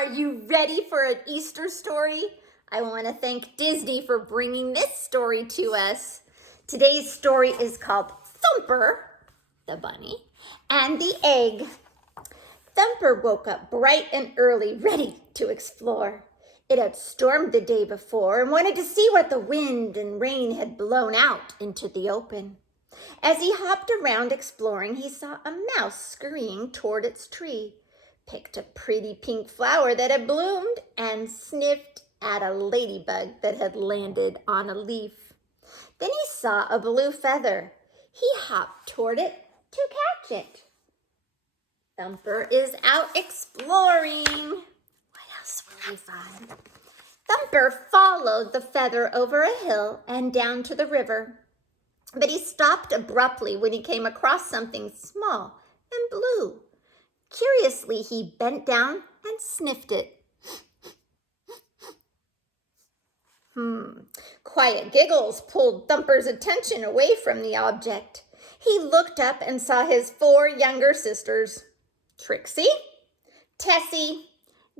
Are you ready for an Easter story? I want to thank Disney for bringing this story to us. Today's story is called Thumper, the bunny, and the egg. Thumper woke up bright and early, ready to explore. It had stormed the day before and wanted to see what the wind and rain had blown out into the open. As he hopped around exploring, he saw a mouse scurrying toward its tree, picked a pretty pink flower that had bloomed, and sniffed at a ladybug that had landed on a leaf. Then he saw a blue feather. He hopped toward it to catch it. Thumper is out exploring. What else will he find? Thumper followed the feather over a hill and down to the river. But he stopped abruptly when he came across something small and blue. Curiously, he bent down and sniffed it. Quiet giggles pulled Thumper's attention away from the object. He looked up and saw his 4 younger sisters, Trixie, Tessie,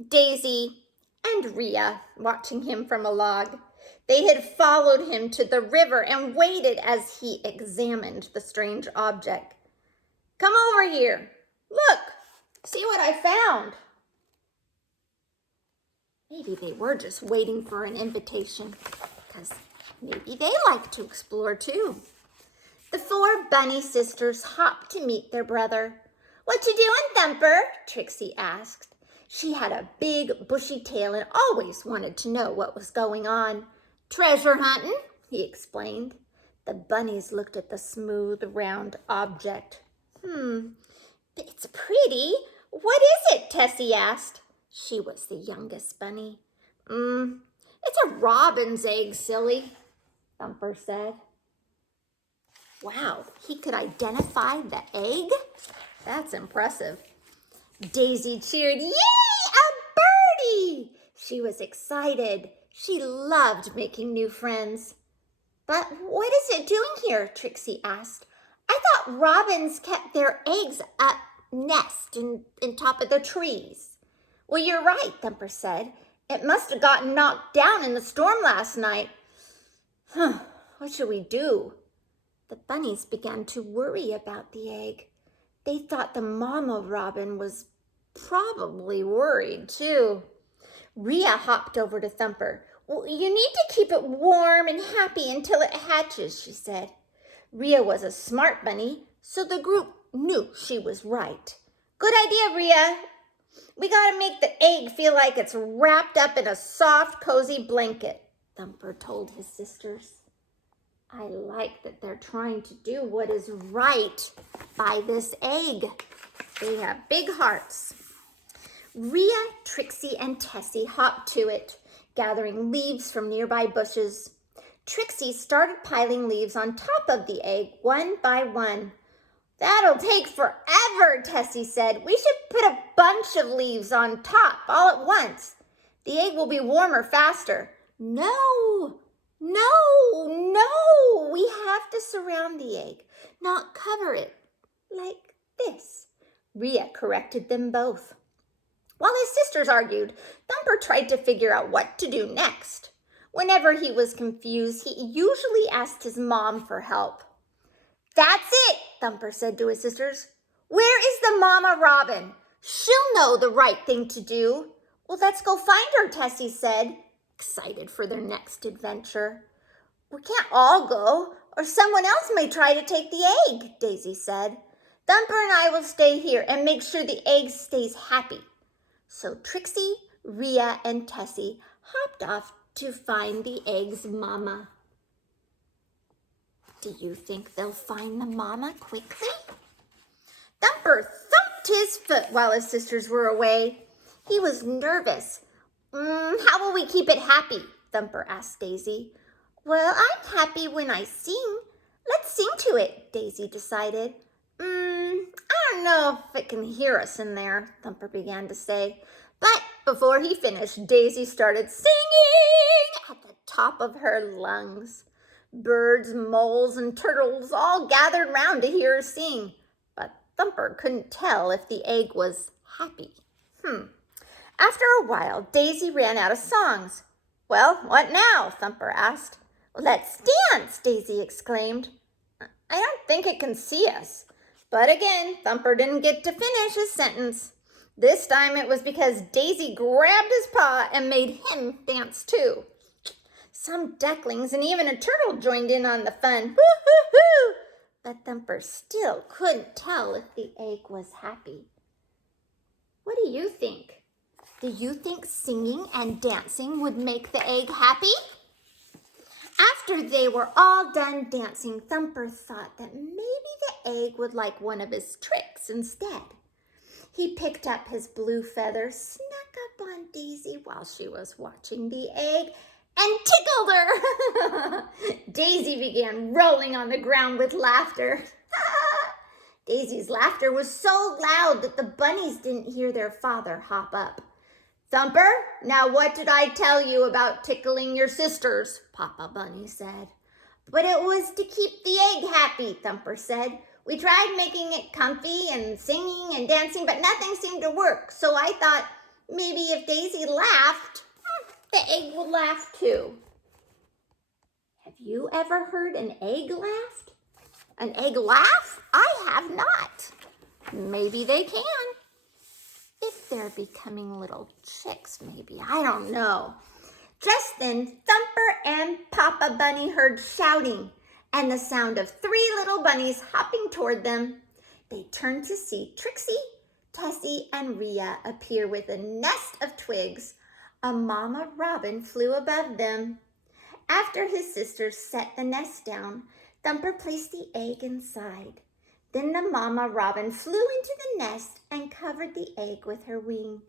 Daisy, and Rhea, watching him from a log. They had followed him to the river and waited as he examined the strange object. "Come over here. Look, see what I found." Maybe they were just waiting for an invitation, because maybe they like to explore too. The 4 bunny sisters hopped to meet their brother. "What you doing, Thumper?" Trixie asked. She had a big, bushy tail and always wanted to know what was going on. "Treasure hunting," he explained. The bunnies looked at the smooth, round object. It's pretty. What is it?" Tessie asked. She was the youngest bunny. It's a robin's egg, silly," Thumper said. Wow, he could identify the egg? That's impressive. Daisy cheered, "Yay, a birdie!" She was excited. She loved making new friends. "But what is it doing here?" Trixie asked. "I thought robins kept their eggs up nest in top of the trees." "Well, you're right," Thumper said. "It must have gotten knocked down in the storm last night." What should we do? The bunnies began to worry about the egg. They thought the mama robin was probably worried too. Rhea hopped over to Thumper. "Well, you need to keep it warm and happy until it hatches," she said. Rhea was a smart bunny, so the group knew she was right. "Good idea, Rhea. We gotta make the egg feel like it's wrapped up in a soft, cozy blanket," Thumper told his sisters. I like that they're trying to do what is right by this egg. They have big hearts. Rhea, Trixie, and Tessie hopped to it, gathering leaves from nearby bushes. Trixie started piling leaves on top of the egg, one by one. "That'll take forever," Tessie said. "We should put a bunch of leaves on top all at once. The egg will be warmer faster." No, we have to surround the egg, not cover it, like this. Rhea corrected them both. While his sisters argued, Thumper tried to figure out what to do next. Whenever he was confused, he usually asked his mom for help. "That's it," Thumper said to his sisters. "Where is the mama robin? She'll know the right thing to do." "Well, let's go find her," Tessie said, excited for their next adventure. "We can't all go, or someone else may try to take the egg," Daisy said. "Thumper and I will stay here and make sure the egg stays happy." So Trixie, Rhea, and Tessie hopped off to find the egg's mama. Do you think they'll find the mama quickly? Thumper thumped his foot while his sisters were away. He was nervous. How will we keep it happy?" Thumper asked Daisy. "Well, I'm happy when I sing. Let's sing to it," Daisy decided. I don't know if it can hear us in there," Thumper began to say. But before he finished, Daisy started singing at the top of her lungs. Birds, moles, and turtles all gathered round to hear her sing, but Thumper couldn't tell if the egg was happy. After a while, Daisy ran out of songs. "Well, what now?" Thumper asked. "Let's dance," Daisy exclaimed. "I don't think it can see us." But again, Thumper didn't get to finish his sentence. This time it was because Daisy grabbed his paw and made him dance too. Some ducklings and even a turtle joined in on the fun. Woo-hoo-hoo! But Thumper still couldn't tell if the egg was happy. What do you think? Do you think singing and dancing would make the egg happy? After they were all done dancing, Thumper thought that maybe the egg would like one of his tricks instead. He picked up his blue feather, snuck up on Daisy while she was watching the egg, and tickled her. Daisy began rolling on the ground with laughter. Daisy's laughter was so loud that the bunnies didn't hear their father hop up. "Thumper, now what did I tell you about tickling your sisters?" Papa Bunny said. "But it was to keep the egg happy," Thumper said. "We tried making it comfy and singing and dancing, but nothing seemed to work. So I thought maybe if Daisy laughed, the egg would laugh too." Have you ever heard an egg laugh? An egg laugh? I have not. Maybe they can. If they're becoming little chicks, maybe. I don't know. Just then, Thumper and Papa Bunny heard shouting and the sound of 3 little bunnies hopping toward them. They turned to see Trixie, Tessie, and Rhea appear with a nest of twigs. A mama robin flew above them. After his sisters set the nest down, Thumper placed the egg inside. Then the mama robin flew into the nest and covered the egg with her wing.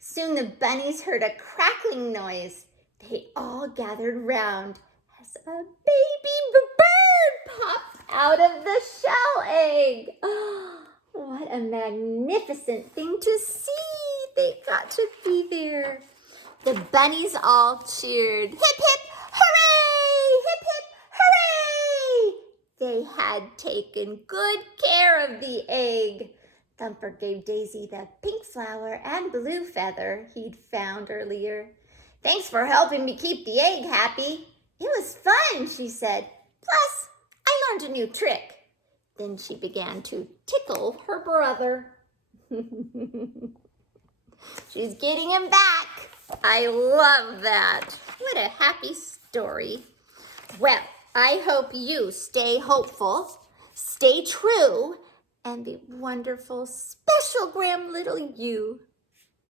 Soon the bunnies heard a crackling noise. They all gathered round as a baby bird popped out of the shell egg. Oh, what a magnificent thing to see. They got to be there. The bunnies all cheered. "Hip, hip, hooray! Hip, hip, hooray!" They had taken good care of the egg. Thumper gave Daisy the pink flower and blue feather he'd found earlier. "Thanks for helping me keep the egg happy." "It was fun," she said. "Plus, I learned a new trick." Then she began to tickle her brother. She's getting him back. I love that. What a happy story. Well, I hope you stay hopeful, stay true, and be wonderful, special, grand little you.